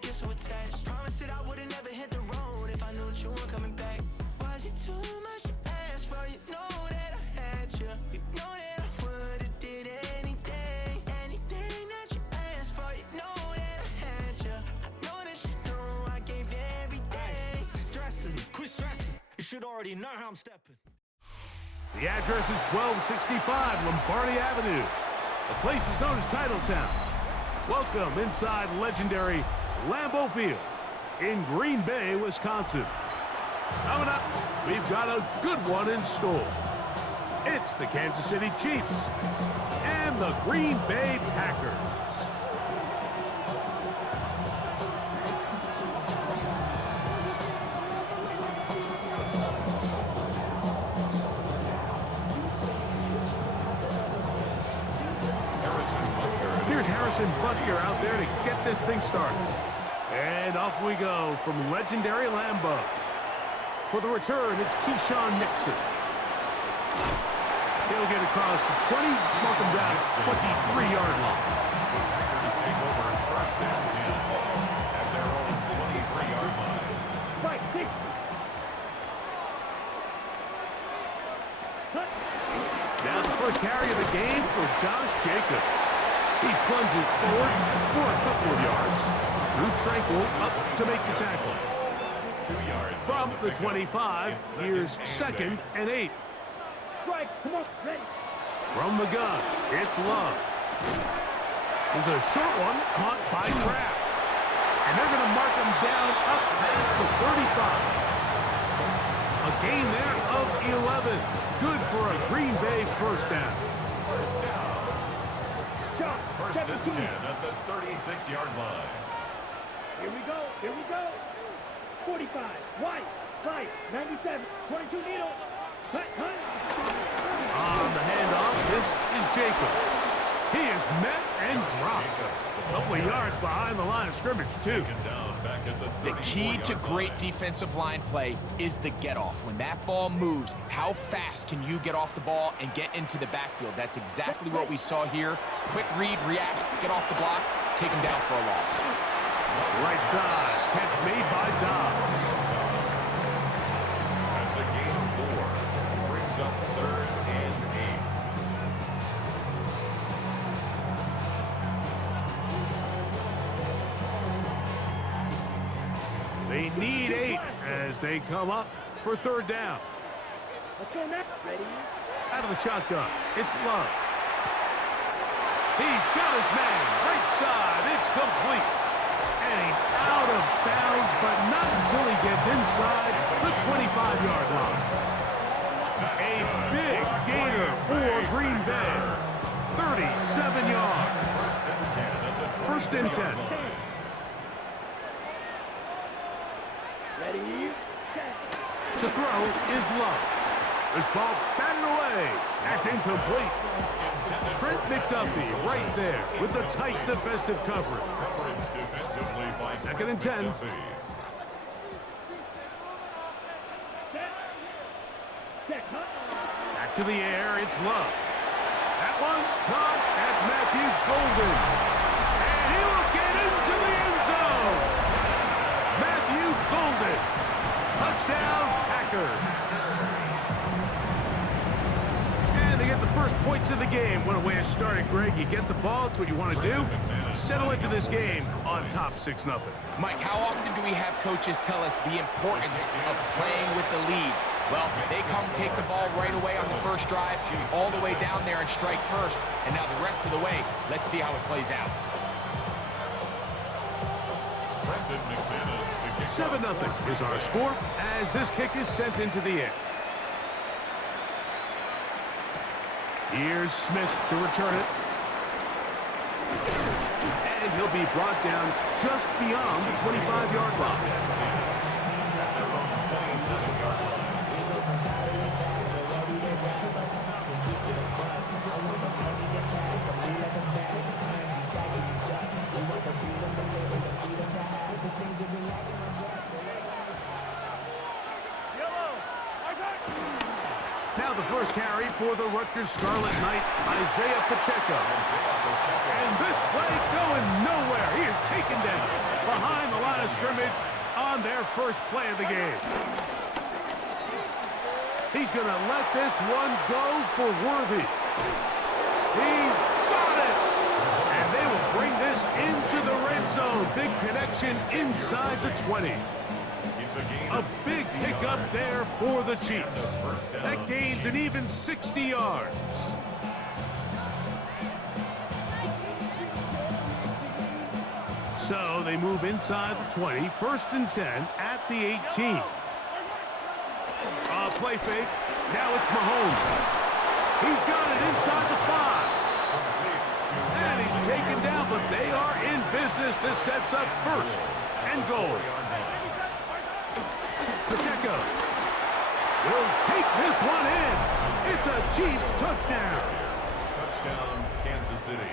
get so attached. Promised that I would've never hit the road if I knew that you weren't coming back. Was it too much to ask for? You know that I had you. You know that I would've did anything that you asked for. You know that I had you. I know that you know I gave everything. Stressing, quit stressing. You should already know how I'm stepping. The address is 1265 Lombardi Avenue. The place is known as Titletown. Welcome inside legendary Lambeau Field in Green Bay, Wisconsin. Coming up, we've got a good one in store. It's the Kansas City Chiefs and the Green Bay Packers. Here's Harrison Butker out there to get this thing started. And off we go from legendary Lambeau. For the return, it's Keyshawn Nixon. He'll get across the 20, mark him down at the 23-yard line. Packers take over first and 10 at their own 23-yard line. Right, 6. Now the first carry of the game for Josh Jacobs. He plunges forward for a couple of yards. Drew Tranquil up to make the tackle. 2 yards. From the 25, here's second and 8. Strike, come on, ready. From the gun, it's Love. There's a short one caught by Kraft. And they're going to mark him down up past the 35. A gain there of 11. Good for a Green Bay first down. First down. Shot, First and 10 17. at the 36-yard line. Here we go, here we go. 45, white, right, 97, 22 needle. Cut, cut. On the handoff, this is Jacobs. He is met and dropped. A couple of yards behind the line of scrimmage, too. Taken down back at The key to 34-yard great line. defensive line play is the get-off. When that ball moves, how fast can you get off the ball and get into the backfield? That's exactly what we saw here. Quick read, react, get off the block, take him down for a loss. Right side, catch made by Dobbs. That's a gain of 4. Brings up 3rd and 8. They need 8 as they come up for third down. Let's go next, ready. Out of the shotgun, it's Love. He's got his man, right side, it's complete. And he's out of bounds, but not until he gets inside the 25-yard line. A big gainer for Green Bay. 37 yards. First and 10. Ready, set. To throw is Love. This ball batted away. That's incomplete. Trent McDuffie right there with the tight defensive coverage. Coverage defensively by Second and 10. Set. Set, cut. Back to the air, it's Love. That one caught. That's Matthew Golden. And he will get into the end zone. Matthew Golden. Touchdown, Packers. And they get the first points of the game. What a way to start it, Greg. You get the ball. It's what you want to do. Settle into this game on top 6-0. Mike, how often do we have coaches tell us the importance of playing with the lead? Well, they come take the ball right away on the first drive, all the way down there and strike first. And now the rest of the way, let's see how it plays out. 7-0 is our score as this kick is sent into the air. Here's Smith to return it. And he'll be brought down just beyond the 25-yard line. Now the first carry for the Rutgers Scarlet Knight, Isaiah Pacheco. And this play going nowhere. He is taken down behind the of scrimmage on their first play of the game. He's going to let this one go for Worthy. He's got it! And they will bring this into the red zone. Big connection inside the 20. A big pickup there for the Chiefs. That gains an even 60 yards. So they move inside the 20, 1st and 10 at the 18. Play fake. Now it's Mahomes. He's got it inside the 5. And he's taken down, but they are in business. This sets up 1st and goal. Pacheco will take this one in. It's a Chiefs touchdown. Touchdown, Kansas City.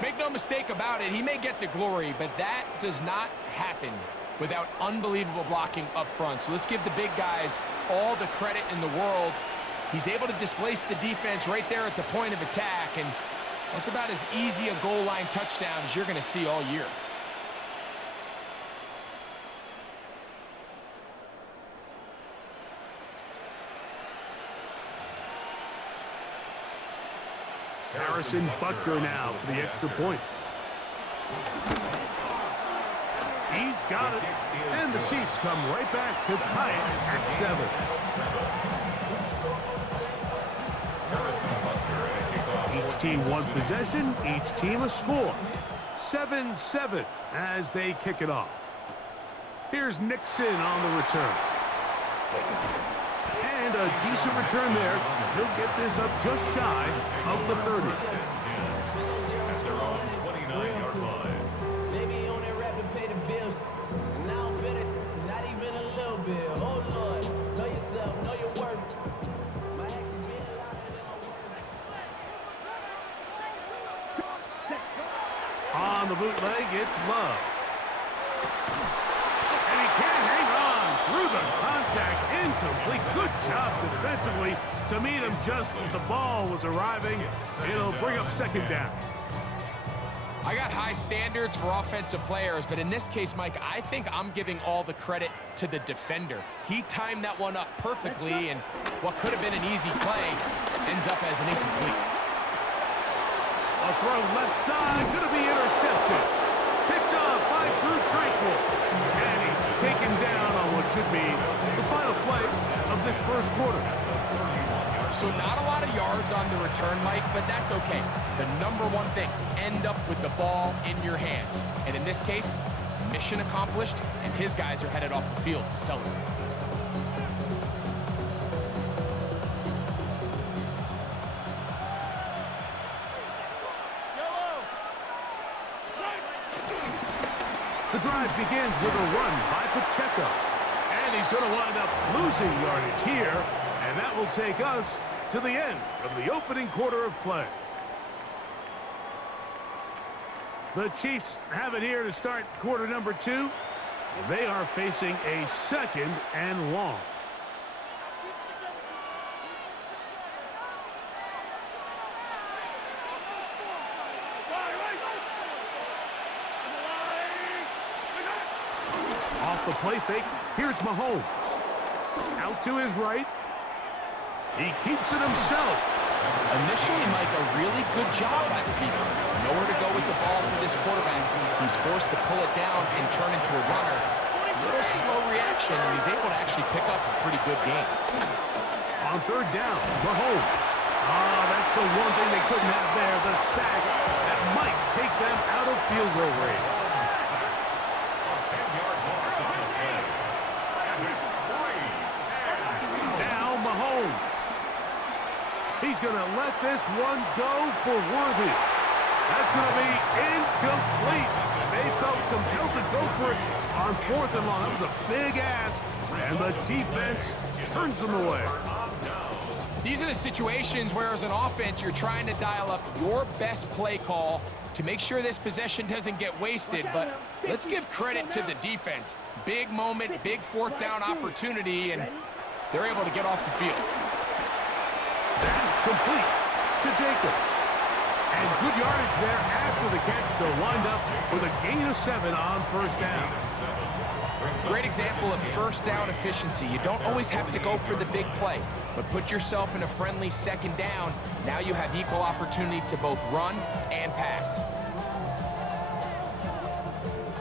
Make no mistake about it, he may get the glory, but that does not happen without unbelievable blocking up front. So let's give the big guys all the credit in the world. He's able to displace the defense right there at the point of attack, and that's about as easy a goal line touchdown as you're going to see all year. Harrison Butker now for the extra point. He's got it, and the Chiefs come right back to tie it at 7. Each team one possession, each team a score. 7-7 as they kick it off. Here's Nixon on the return. And a decent return there. He'll get this up just shy of the 30. At their own 29-yard line. Maybe you only rap to pay the bills. And now I'm finished, not even a little bit. Oh Lord, know yourself, know your worth. My actions being louder than my words. On the bootleg, it's Love. And he can't hang on through the contact. Incomplete. Good job defensively to meet him just as the ball was arriving. It'll bring up 2nd down. I got high standards for offensive players, but in this case, Mike, I think I'm giving all the credit to the defender. He timed that one up perfectly, and what could have been an easy play ends up as an incomplete. A throw left side, going to be intercepted. Picked off by Drew Tranquil. And he's taken down on what should be the final play of this first quarter. So not a lot of yards on the return, Mike, but that's okay. The number one thing, end up with the ball in your hands. And in this case, mission accomplished, and his guys are headed off the field to celebrate. The drive begins with a run by Pacheco. And he's going to wind up losing yardage here. And that will take us to the end of the opening quarter of play. The Chiefs have it here to start quarter number 2. And they are facing a 2nd and long. Off the play fake, here's Mahomes. Out to his right. He keeps it himself. Initially, Mike, a really good job by the defense. Nowhere to go with the ball for this quarterback. He's forced to pull it down and turn into a runner. A little slow reaction, and he's able to actually pick up a pretty good game. On 3rd down, Mahomes. That's the one thing they couldn't have there, the sack that might take them out of field goal range. Now Mahomes. He's going to let this one go for Worthy. That's going to be incomplete. They felt compelled to go for it on 4th and long. That was a big ask, and the defense turns them away. These are the situations where, as an offense, you're trying to dial up your best play call to make sure this possession doesn't get wasted. But let's give credit to the defense. Big moment, big 4th down opportunity, and they're able to get off the field. That complete to Jacobs. And good yardage there after the catch. They'll wind up with a gain of 7 on first down. Great example of first down efficiency. You don't always have to go for the big play, but put yourself in a friendly second down. Now you have equal opportunity to both run and pass.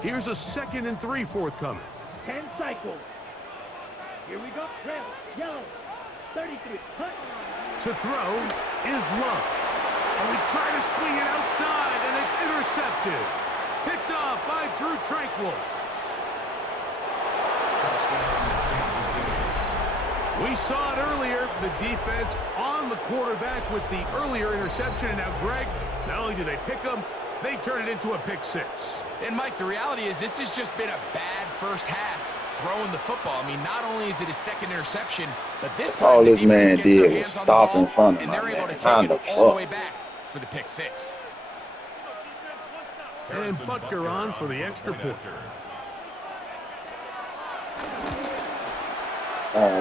Here's a 2nd and 3 forthcoming. 10 cycles. Here we go. Red, yellow, 33. Hunt. To throw is Love. And we try to swing it outside, and it's intercepted. Picked off by Drew Tranquil. We saw it earlier, the defense on the quarterback with the earlier interception. And now, Greg, not only do they pick them, they turn it into a pick 6. And, Mike, the reality is this has just been a bad first half throwing the football. I mean, not only is it his 2nd interception, but this time All the this defense man gets their did was hands on the stop ball, in front of and my they're able to man. take Kinda it all the way fuck. back for the pick 6. And Butker on for the extra point.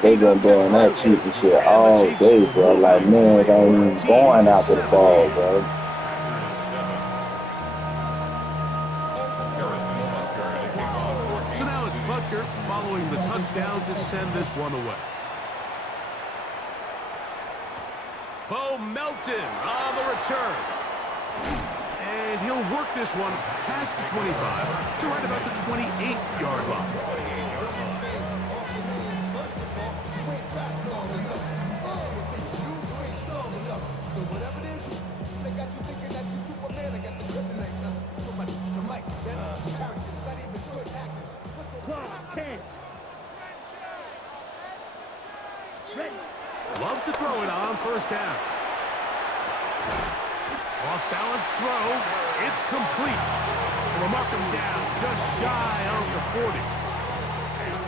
They been doing that cheating shit all day, bro. Like, man, they ain't even going after the ball, bro. So now it's Butker following the touchdown to send this one away. Bo Melton on the return. And he'll work this one past the 25 to right about the 28-yard line. Love to throw it on first down. Off-balance throw. It's complete. And we'll mark him down just shy of the 40.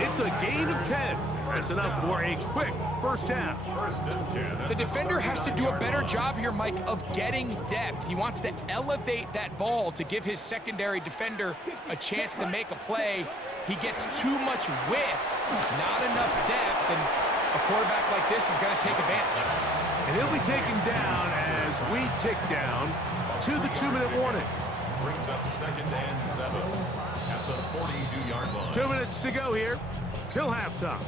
It's a gain of 10. That's enough for a quick first down. The defender has to do a better job here, Mike, of getting depth. He wants to elevate that ball to give his secondary defender a chance to make a play. He gets too much width, not enough depth, and a quarterback like this is going to take advantage. And he'll be taken down as we tick down to the 2-minute warning. Brings up 2nd and 7 at the 42-yard line. 2 minutes to go here till halftime.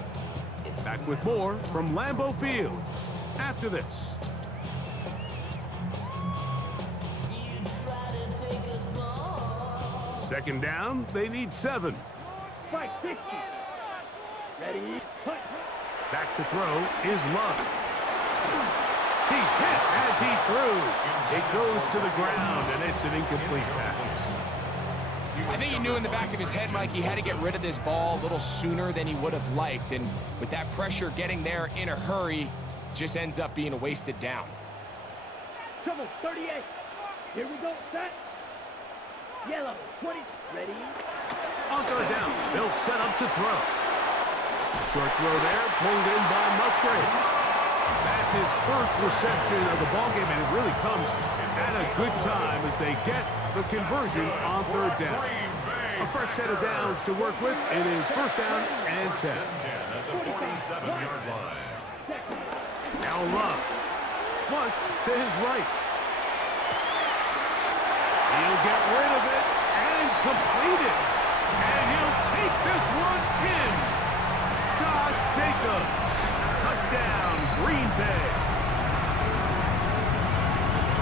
Back with more from Lambeau Field after this. Second down, they need 7. 560. Ready. Hunt. Back to throw is Love. He's hit as he threw. It goes to the ground, and it's an incomplete pass. I think he knew in the back of his head, Mike, he had to get rid of this ball a little sooner than he would have liked. And with that pressure getting there in a hurry, just ends up being a wasted down. Trouble, 38. Here we go. Set. Yellow, 20. Ready. On third down, they'll set up to throw. Short throw there, pulled in by Musgrave. That's his first reception of the ballgame, and it really comes at a good time as they get the conversion on third down. A fresh set of downs to work with. It is first down and 10. At the 47-yard line. Now Love. Flush to his right. He'll get rid of it and complete it. And he'll take this one in. Josh Jacobs. Touchdown, Green Bay.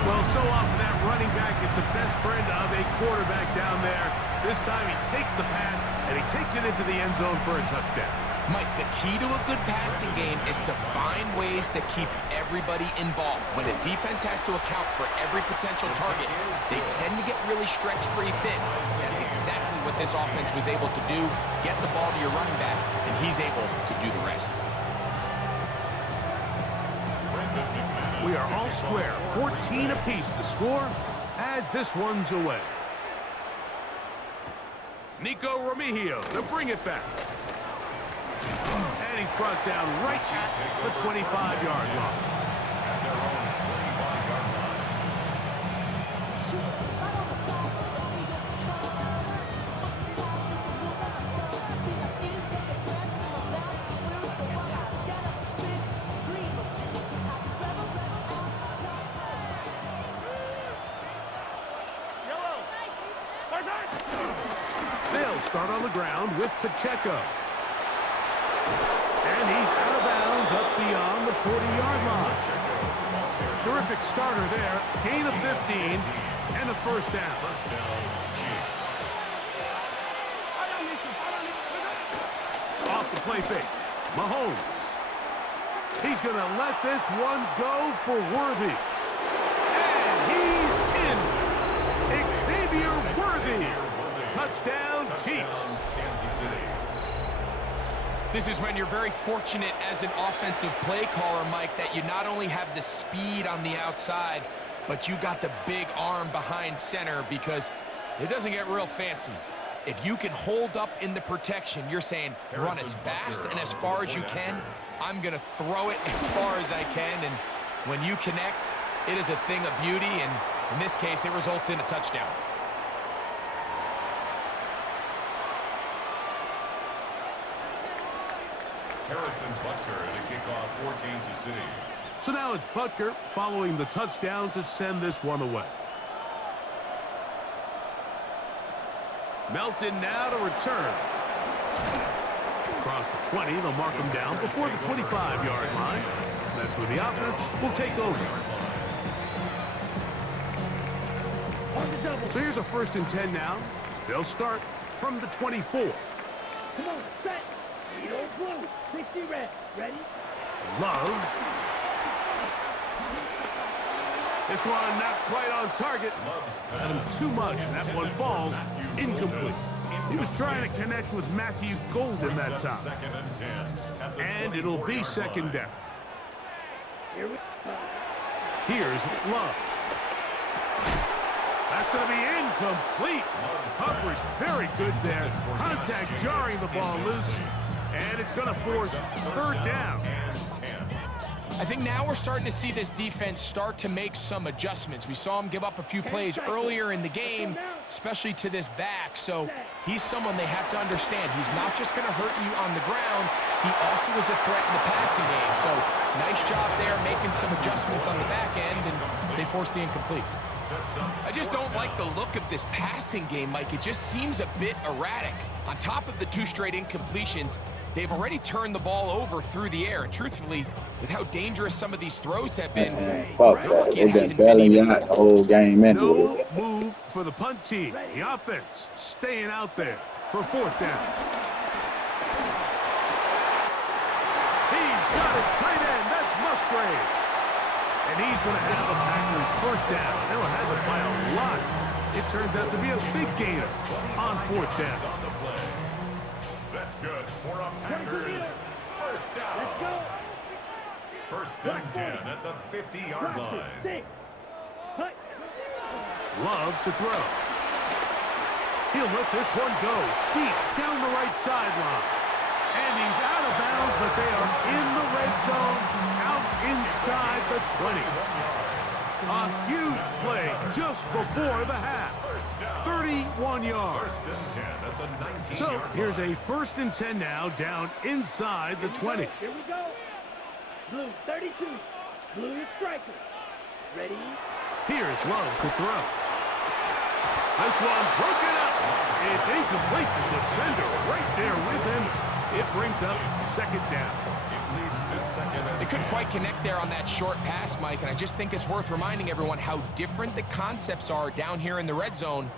Well, so often that running back is the best friend of a quarterback down there. This time he takes the pass, and he takes it into the end zone for a touchdown. Mike, the key to a good passing game is to find ways to keep everybody involved. When a defense has to account for every potential target, they tend to get really stretched pretty thin. That's exactly what this offense was able to do. Get the ball to your running back, and he's able to do the rest. We are all square, 14 apiece the score as this one's away. Nico Remigio to bring it back. And he's brought down right at the 25-yard line. At their own 25-yard line. They'll start on the ground with Pacheco. And he's out of bounds up beyond the 40-yard line. Terrific starter there. Gain of 15 and a first down. Off the play fake. Mahomes. He's going to let this one go for Worthy. And he's in. Xavier Worthy. Touchdown, Chiefs. This is when you're very fortunate as an offensive play caller, Mike, that you not only have the speed on the outside, but you got the big arm behind center, because it doesn't get real fancy. If you can hold up in the protection, you're saying run as fast and as far as you can. I'm going to throw it as far as I can, and when you connect, it is a thing of beauty, and in this case, it results in a touchdown. Harrison Butker to kick off for Kansas City. So now it's Butker following the touchdown to send this one away. Melton now to return. Across the 20, they'll mark him down before the 25-yard line. That's where the offense will take over. So here's a 1st and 10 now. They'll start from the 24. Come on, set. Need old blue. 60 red. Ready? Love. This one not quite on target. Had him too much, and that one falls incomplete. He was trying to connect with Matthew Golden that time. And it'll be 2nd down. Here's Love. That's going to be incomplete. Coverage very good there. Contact jarring the ball loose. And it's going to force 3rd down. I think now we're starting to see this defense start to make some adjustments. We saw him give up a few plays earlier in the game, especially to this back. So he's someone they have to understand. He's not just going to hurt you on the ground. He also is a threat in the passing game. So nice job there making some adjustments on the back end, and they force the incomplete. I just don't like the look of this passing game, Mike. It just seems a bit erratic. On top of the 2 straight incompletions, they've already turned the ball over through the air. And truthfully, with how dangerous some of these throws have been, fuck that. They've been bailing you out the whole game anyway. No move for the punt team. The offense staying out there for 4th down. He's got his tight end. That's Musgrave. And he's going to have the Packers 1st down. They'll have it by a lot. It turns out to be a big gainer on 4th down. That's good for a Packers 1st down. 1st and 10 at the 50-yard line. Love to throw. He'll let this one go deep down the right sideline. And he's out of bounds, but they are in the red zone, out inside the 20. A huge play just before the half. 31 yards. So here's a 1st and 10 now, down inside the 20. Here we go. Blue 32. Blue is striker. Ready? Here's Love to throw. This one broken up. It's incomplete. The defender right there with him. It brings up 2nd down. It leads to 2nd. They couldn't quite connect there on that short pass, Mike, and I just think it's worth reminding everyone how different the concepts are down here in the red zone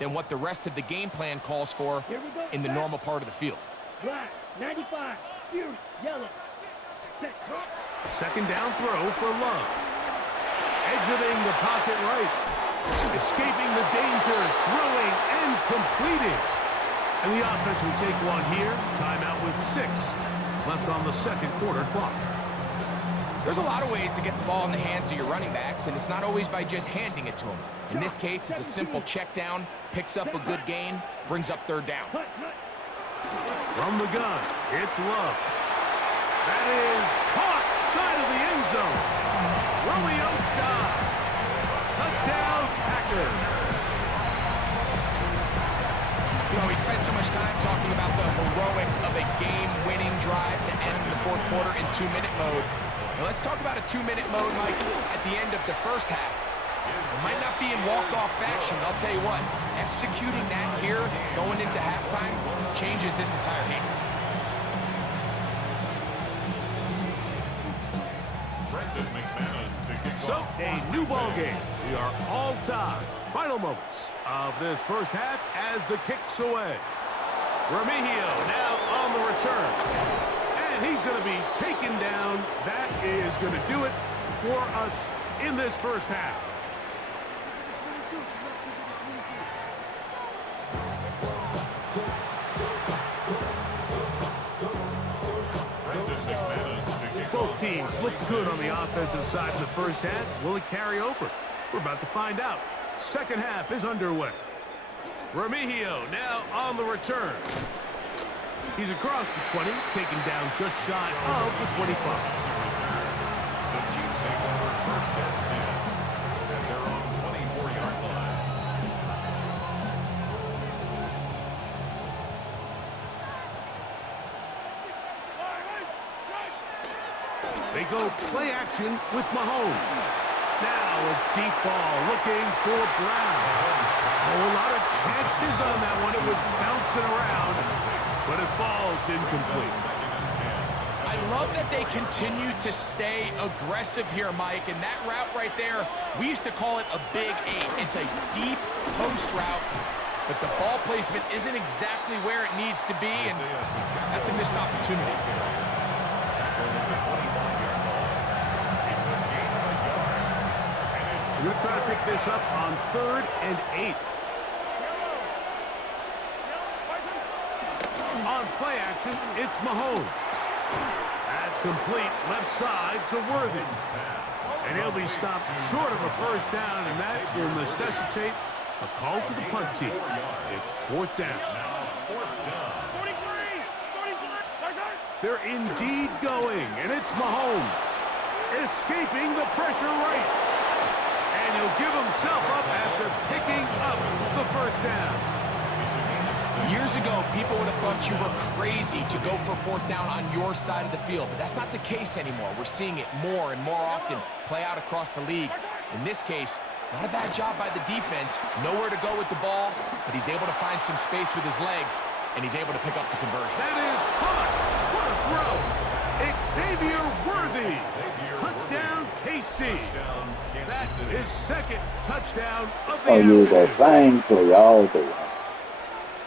than what the rest of the game plan calls for in the normal part of the field. Black, 95, fierce, yellow. Set. A 2nd down throw for Love. Exiting the pocket right. Escaping the danger, throwing and completing. And the offense will take one here. Timeout with 6 left on the 2nd quarter clock. There's a lot of ways to get the ball in the hands of your running backs, and it's not always by just handing it to them. In this case, it's a simple check down, picks up a good gain, brings up 3rd down. From the gun, it's Love. That is caught side of the end zone. Romeo dives. Touchdown, Packers. You know, we spent so much time talking about the heroics of a game-winning drive to end the 4th quarter in 2-minute mode. Now let's talk about a 2-minute mode, Mike, at the end of the 1st half. It might not be in walk-off fashion, but I'll tell you what, executing that here, going into halftime, changes this entire game. So, a new ball game. We are all tied. Final moments of this first half as the kick's away. Remigio now on the return. And he's going to be taken down. That is going to do it for us in this first half. Both teams look good on the offensive side in the first half. Will it carry over? We're about to find out. Second half is underway. Remigio now on the return. He's across the 20, taken down just shy of the 25. The Chiefs take over first and 10 at their own 24-yard line. They go play action with Mahomes. Now a deep ball looking for Brown. Oh, a lot of chances on that one. It was bouncing around, but it falls incomplete. I love that they continue to stay aggressive here, Mike, and that route right there, we used to call it a big 8. It's a deep post route, but the ball placement isn't exactly where it needs to be, and that's a missed opportunity. We're going to try to pick this up on 3rd and 8. On play action, it's Mahomes. That's complete left side to Worthy. And he'll be stopped short of a first down, and that will necessitate a call to the punt team. It's 4th down. They're indeed going, and it's Mahomes escaping the pressure right. And he'll give himself up after picking up the first down. Years ago, people would have thought you were crazy to go for 4th down on your side of the field, but that's not the case anymore. We're seeing it more and more often play out across the league. In this case, not a bad job by the defense. Nowhere to go with the ball, but he's able to find some space with his legs, and he's able to pick up the conversion. That is caught. What a throw. Xavier Worthy. Touchdown, KC. That's his 2nd touchdown of the Oh, yeah, afternoon. that same play all day.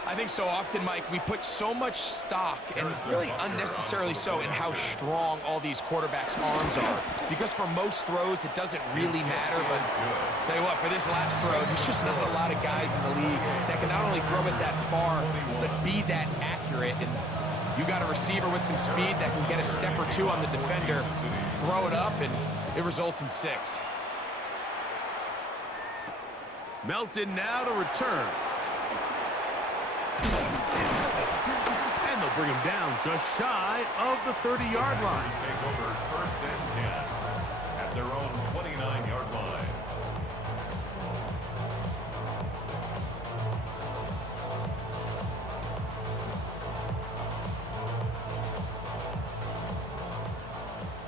I think so often, Mike, we put so much stock, and really unnecessarily so, in how strong all these quarterbacks' arms are. Because for most throws, it doesn't really matter, but tell you what, for this last throw, there's just not a lot of guys in the league that can not only throw it that far, but be that accurate. And you got a receiver with some speed that can get a step or two on the defender, throw it up, and it results in 6. Melton now to return. And they'll bring him down just shy of the 30-yard line. Take over first and 10 at their own 29-yard line.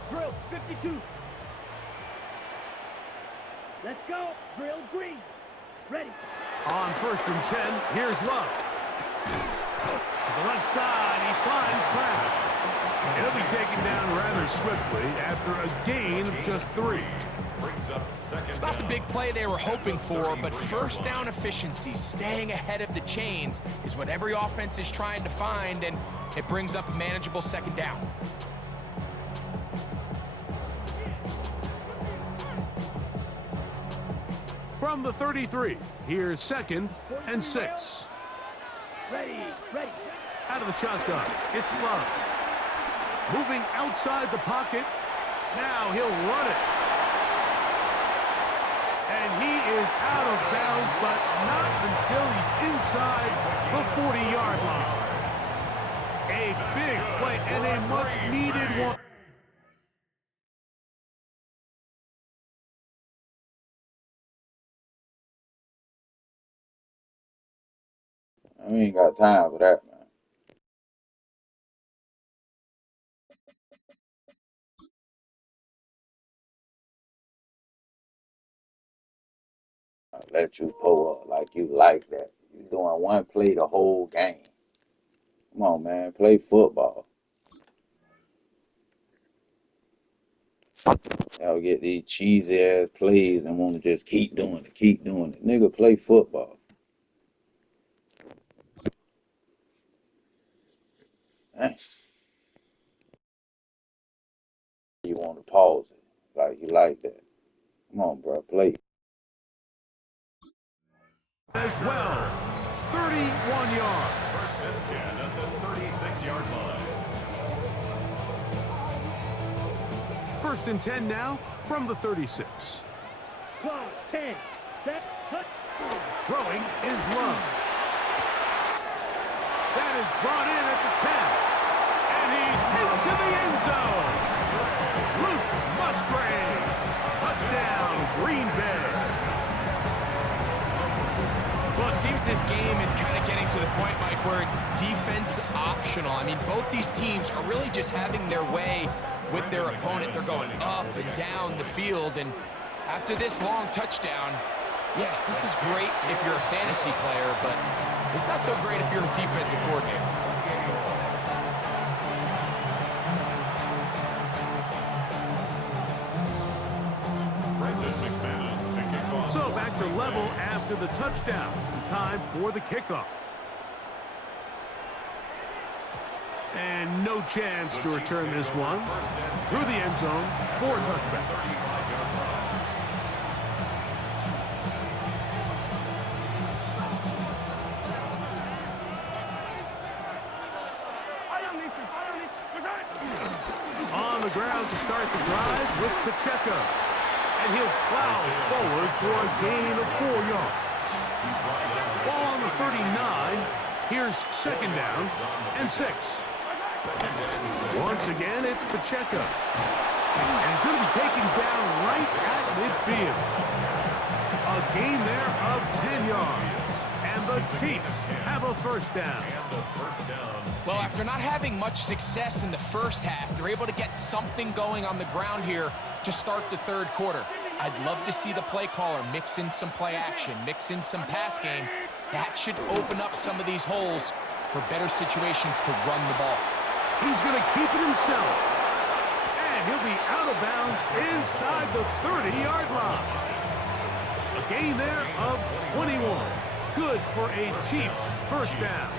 Drill 52. Let's go. Drill green. Ready. On 1st and 10, here's Love. To the left side, he finds Brown. He'll be taken down rather swiftly after a gain of just 3. Brings up second. It's not the big play they were hoping for, but first down efficiency, staying ahead of the chains, is what every offense is trying to find, and it brings up a manageable 2nd down. From the 33, here's 2nd and 6. Ready. Ready. Out of the shotgun, it's Love. Moving outside the pocket. Now he'll run it. And he is out of bounds, but not until he's inside the 40-yard line. A big play and a much-needed one. We ain't got time for that, man. let you pull up like you like that. You doing one play the whole game. Come on, man. Play football. Y'all get these cheesy ass plays and want to just keep doing it, keep doing it. Nigga, play football. Nice. You want to pause it like you like that. Come on, bro. Play. As well. 31 yards. First and 10 at the 36-yard line. First and 10 now from the 36. 10. Throwing is Love. That is brought in at the 10. And he's into the end zone. Luke Musgrave. Touchdown, Green Bay. Well, it seems this game is kind of getting to the point, Mike, where it's defense optional. I mean, both these teams are really just having their way with their opponent. They're going up and down the field, and after this long touchdown, yes, this is great if you're a fantasy player, but it's not so great if you're a defensive coordinator. So back to level after the touchdown. Time for the kickoff. And no chance to return this one. Through the end zone for a touchback. On the ground to start the drive with Pacheco. And he'll plow forward for a gain of 4 yards. Ball on the 39. Here's second down and 6. Once again, it's Pacheco. And he's going to be taken down right at midfield. A gain there of 10 yards. And the Chiefs have a first down. Well, after not having much success in the first half, they're able to get something going on the ground here to start the third quarter. I'd love to see the play caller mix in some play action, mix in some pass game. That should open up some of these holes for better situations to run the ball. He's going to keep it himself. And he'll be out of bounds inside the 30-yard line. A gain there of 21. Good for a Chiefs first down.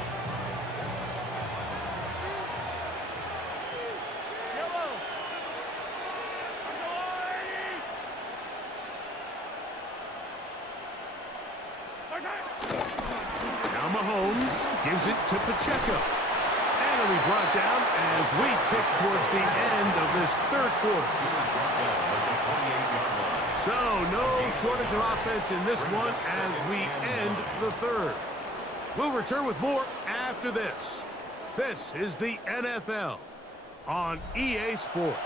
Now Mahomes gives it to Pacheco. And it'll be brought down as we tick towards the end of this third quarter. So no shortage of offense in this one as we end the third. We'll return with more after this. This is the NFL on EA Sports.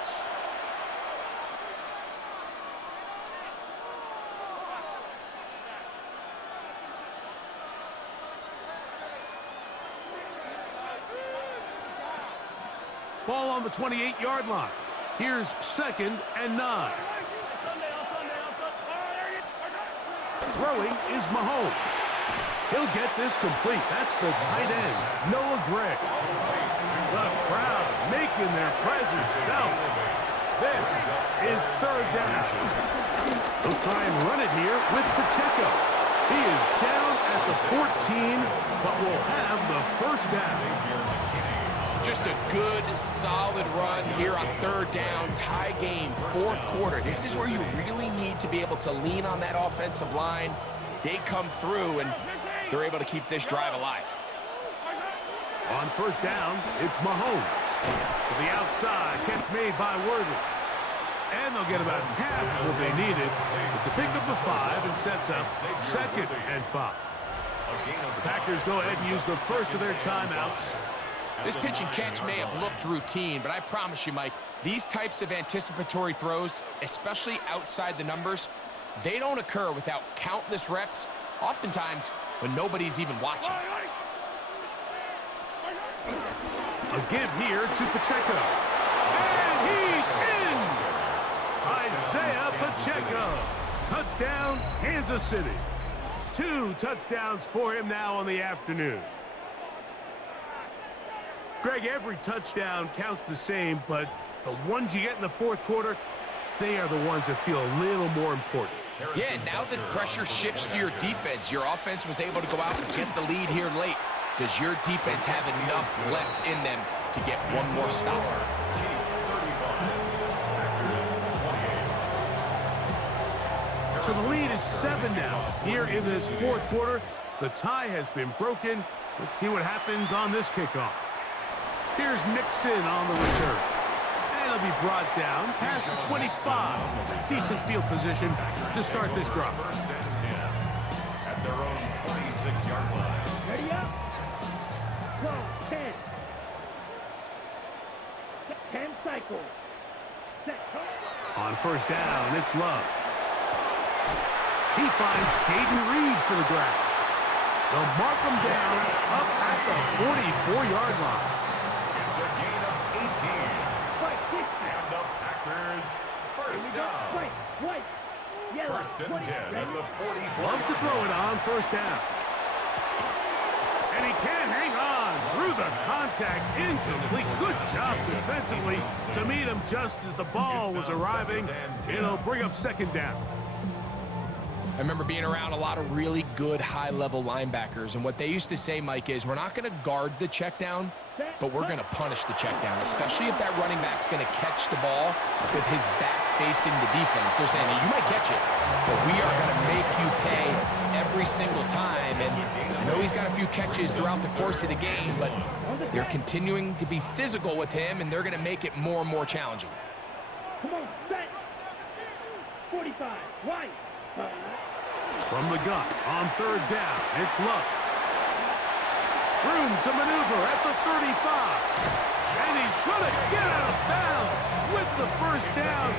Ball on the 28-yard line. Here's second and 9. Throwing is Mahomes. He'll get this complete. That's the tight end, Noah Gray. The crowd making their presence felt. This is third down. He'll try and run it here with Pacheco. He is down at the 14, but will have the first down. Just a good, solid run here on third down, tie game, fourth quarter. This is where you really need to be able to lean on that offensive line. They come through, and they're able to keep this drive alive. On first down, it's Mahomes. To the outside, catch made by Worthy. And they'll get about half what they needed. It's a pickup of 5 and sets up second and 5. The Packers go ahead and use the first of their timeouts. This pitch and catch may have looked routine, but I promise you, Mike, these types of anticipatory throws, especially outside the numbers, they don't occur without countless reps, oftentimes when nobody's even watching. A give here to Pacheco. And he's in! Isaiah Pacheco. Touchdown, Kansas City. 2 touchdowns for him now on the afternoon. Greg, every touchdown counts the same, but the ones you get in the fourth quarter, they are the ones that feel a little more important. Yeah, now that pressure shifts to your defense, your offense was able to go out and get the lead here late. Does your defense have enough left in them to get one more stop? So the lead is 7 now. Here in this fourth quarter, the tie has been broken. Let's see what happens on this kickoff. Here's Nixon on the return. And he'll be brought down past the 25. Decent field position to start this drive. First and 10 at their own 26-yard line. Ready up. Go. 10. 10 cycles. Set. On first down, it's Love. He finds Caden Reed for the grab. They'll mark him down up at the 44-yard line. It's a gain of 18. And the Packers first down. White. Yellow. First and 10 at the 44. Love to throw it on first down. And he can't hang on through the contact. Incomplete. Good job defensively to meet him just as the ball was arriving. It'll bring up second down. I remember being around a lot of really good high-level linebackers, and what they used to say, Mike, is we're not going to guard the check down, but we're going to punish the check down, especially if that running back's going to catch the ball with his back facing the defense. They're saying, you might catch it, but we are going to make you pay every single time. And I know he's got a few catches throughout the course of the game, but they're continuing to be physical with him, and they're going to make it more and more challenging. Come on, set. 45. White. From the gun on third down, it's Love. Room to maneuver at the 35. And he's going to get out of bounds with the first down.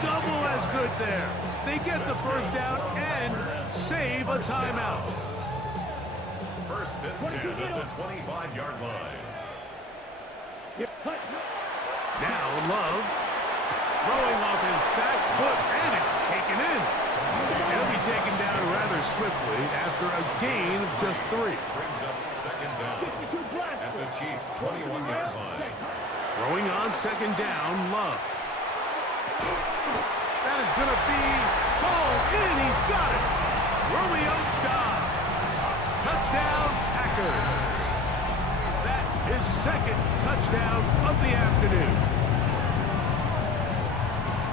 Double as good there. They get the first down and save a timeout. First and 10 at the 25-yard line. Now Love throwing off his back foot, and it's taken in. He'll be taken down rather swiftly after a gain of just 3. Brings up second down at the Chiefs' 21-yard line. Throwing on second down, Love. That is going to be called in. He's got it. Romeo dives. Touchdown, Packers. That is second touchdown of the afternoon.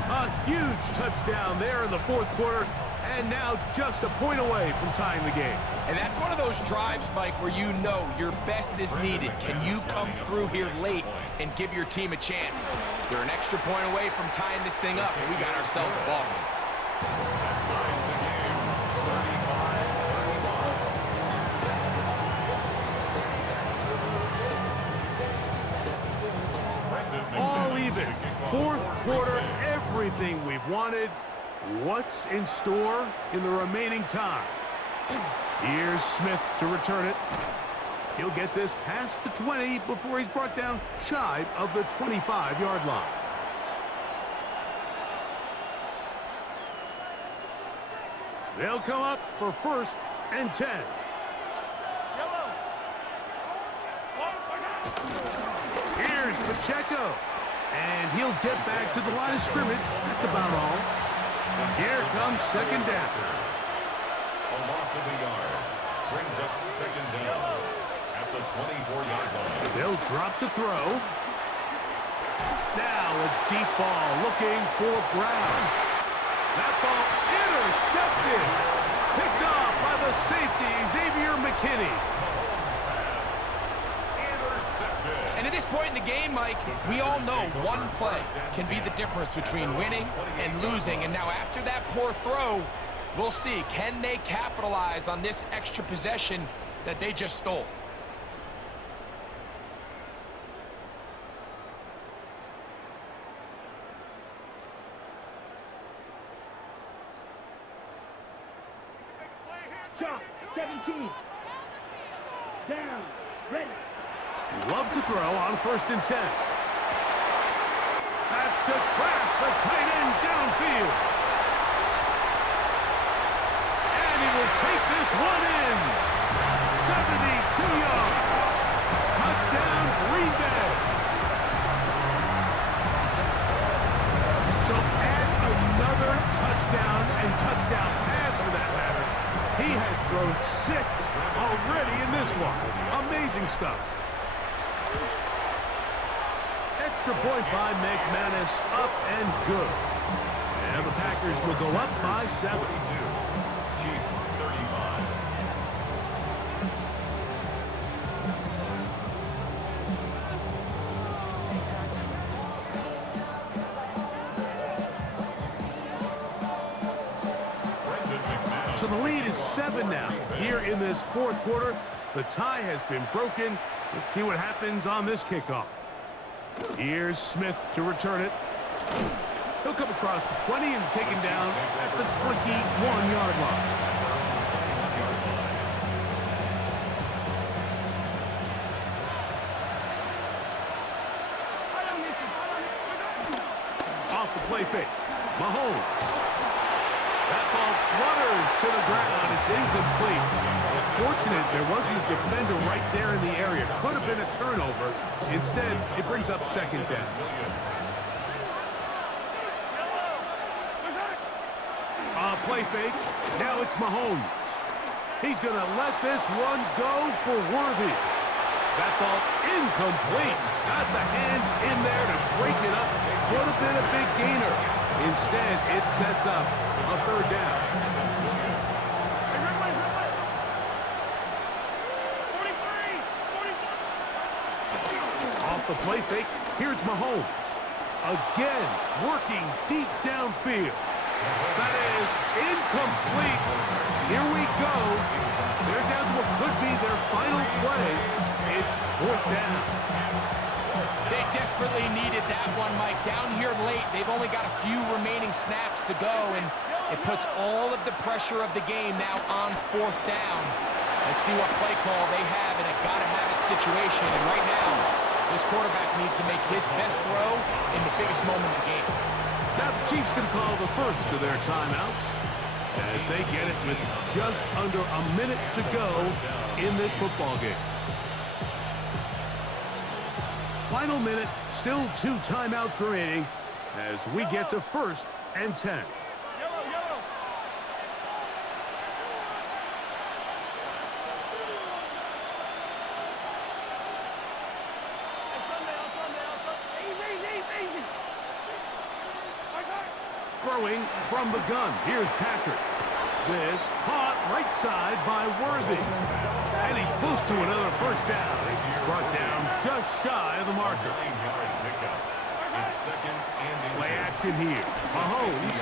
A huge touchdown there in the fourth quarter, and now just a point away from tying the game. And that's one of those drives, Mike, where you know your best is needed. Can you come through here late and give your team a chance? They're an extra point away from tying this thing up, and we got ourselves a ball game. All even. Fourth quarter, everything we've wanted. What's in store in the remaining time? Here's Smith to return it. He'll get this past the 20 before he's brought down shy of the 25-yard line. They'll come up for first and 10. Here's Pacheco. And he'll get back to the line of scrimmage. That's about all. Here comes second down. A loss of a yard. Brings up second down at the 24-yard line. They'll drop to throw. Now a deep ball looking for Brown. That ball intercepted. Picked off by the safety, Xavier McKinney. And at this point in the game, Mike, we all know one play can be the difference between winning and losing. And now after that poor throw, we'll see, can they capitalize on this extra possession that they just stole? Drop. 17. Down. Ready. Love to throw on first and 10. That's to Kraft, the tight end downfield. And will take this one in. 72 yards. Touchdown, Green Bay. So add another touchdown and touchdown pass for that matter. He has thrown 6 already in this one. Amazing stuff. Extra point by McManus, up and good. And the Packers will go up by 7. Chiefs 35. So the lead is 7 now. Here in this fourth quarter, the tie has been broken. Let's see what happens on this kickoff. Here's Smith to return it. He'll come across the 20 and take him down at the 21-yard line. Off the play fake. Mahomes. That ball flutters to the ground. It's incomplete. Unfortunate there wasn't a defender right there in the area. Could have been a turnover. Instead, it brings up second down. Play fake. Now it's Mahomes. He's going to let this one go for Worthy. That ball incomplete. Got the hands in there to break it up. Would have been a big gainer. Instead, it sets up a third down. Off the play fake, here's Mahomes. Again, working deep downfield. That is incomplete. Here we go. They're down to what could be their final play. It's fourth down. They desperately needed that one, Mike. Down here late, they've only got a few remaining snaps to go, and it puts all of the pressure of the game now on fourth down. Let's see what play call they have in a gotta-have-it situation. And right now, this quarterback needs to make his best throw in the biggest moment of the game. Now the Chiefs can call the first of their timeouts as they get it with just under a minute to go in this football game. Final minute, still 2 timeouts remaining as we get to 1st and 10. Throwing from the gun. Here's Patrick. This caught right side by Worthy. And he's close to another first down. He's brought down just shy of the marker. Play action here. Mahomes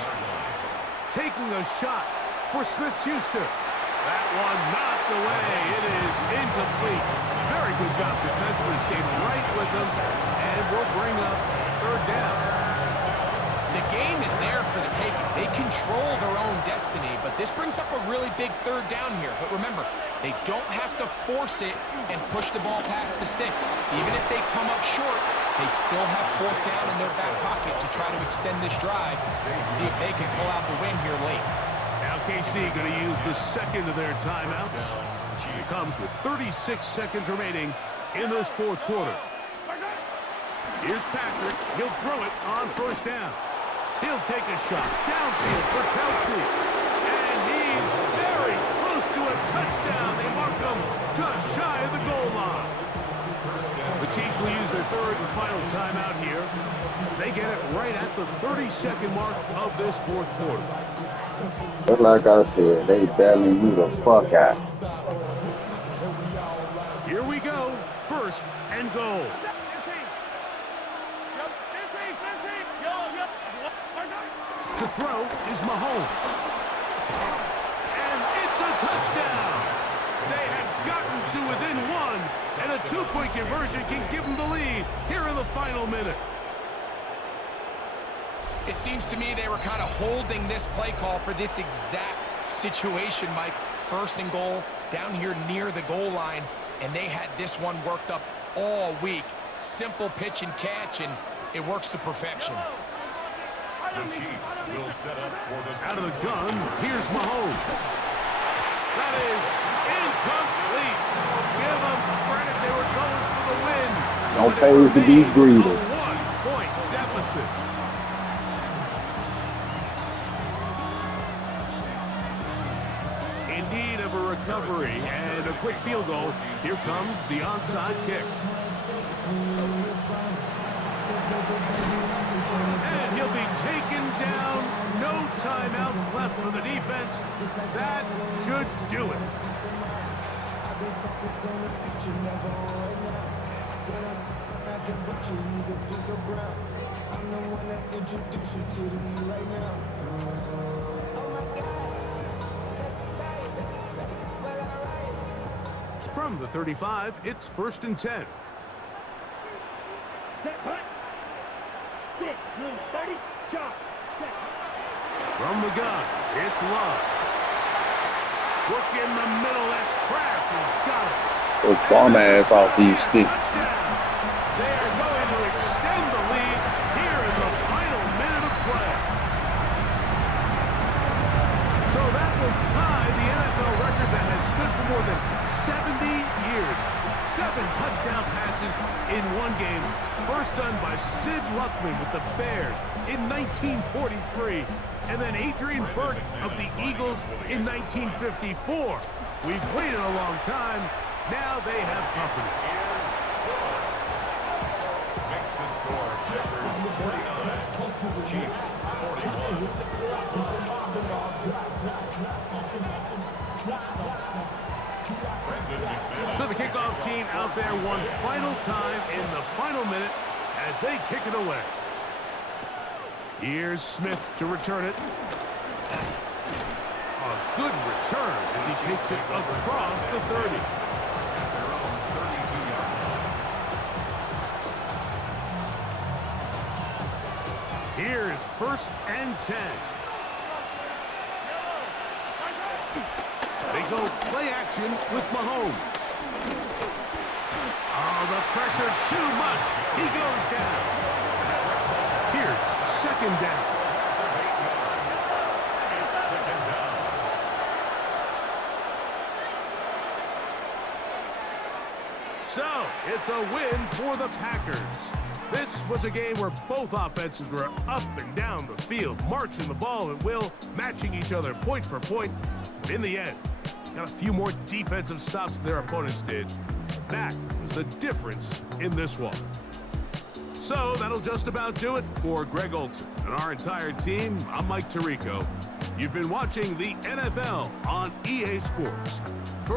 taking a shot for Smith-Schuster. That one knocked away. It is incomplete. Very good job defensively. Stayed right with them. And will bring up third down. The game is there for the taking. They control their own destiny, but this brings up a really big third down here. But remember, they don't have to force it and push the ball past the sticks. Even if they come up short, they still have fourth down in their back pocket to try to extend this drive and see if they can pull out the win here late. Now KC going to use the second of their timeouts. It comes with 36 seconds remaining in this fourth quarter. Here's Patrick. He'll throw it on first down. He'll take a shot downfield for Kelsey. And he's very close to a touchdown. They mark him just shy of the goal line. The Chiefs will use their third and final timeout here. They get it right at the 30-second mark of this fourth quarter. But like I said, they barely knew the fuck out. Here we go. First and goal. To throw is Mahomes. And it's a touchdown. They have gotten to within 1, and a 2-point conversion can give them the lead here in the final minute. It seems to me they were kind of holding this play call for this exact situation, Mike. First and goal, down here near the goal line, and they had this one worked up all week. Simple pitch and catch, and it works to perfection. The Chiefs will set up for the out of the gun. Here's Mahomes. That is incomplete. Give them credit. They were going for the win. Don't pay to be greedy. A 1-point deficit. In need of a recovery and a quick field goal. Here comes the onside kick. And he'll be taken down. No timeouts left for the defense. That should do it. From the 35, it's 1st and 10. Set, hut. 6, move, 30, chop. Set. From the gun, it's Love. Look in the middle, that's Kraft. He's got it. Those bomb ass off these sticks. Touchdown. They are going to extend the lead here in the final minute of play. So that will tie the NFL record that has stood for more than 70 years. 7 touchdown passes in one game. First done by Sid Luckman with the Bears in 1943. And then Adrian Burke of the Eagles in 1954. We've waited a long time. Now they have company. Makes the score. Checkers 49. Chiefs 41. So the kickoff team out there one final time in the final minute as they kick it away. Here's Smith to return it. A good return as he takes it across the 30. Their own 32-yard line. Here's 1st and 10. They go play action with Mahomes. Oh, the pressure too much. He goes down. Here's 2nd down. It's 2nd down. So, it's a win for the Packers. This was a game where both offenses were up and down the field, marching the ball at will, matching each other point for point. But in the end, got a few more defensive stops than their opponents did. That was the difference in this one. So that'll just about do it for Greg Olson and our entire team. I'm Mike Tirico. You've been watching the NFL on EA Sports.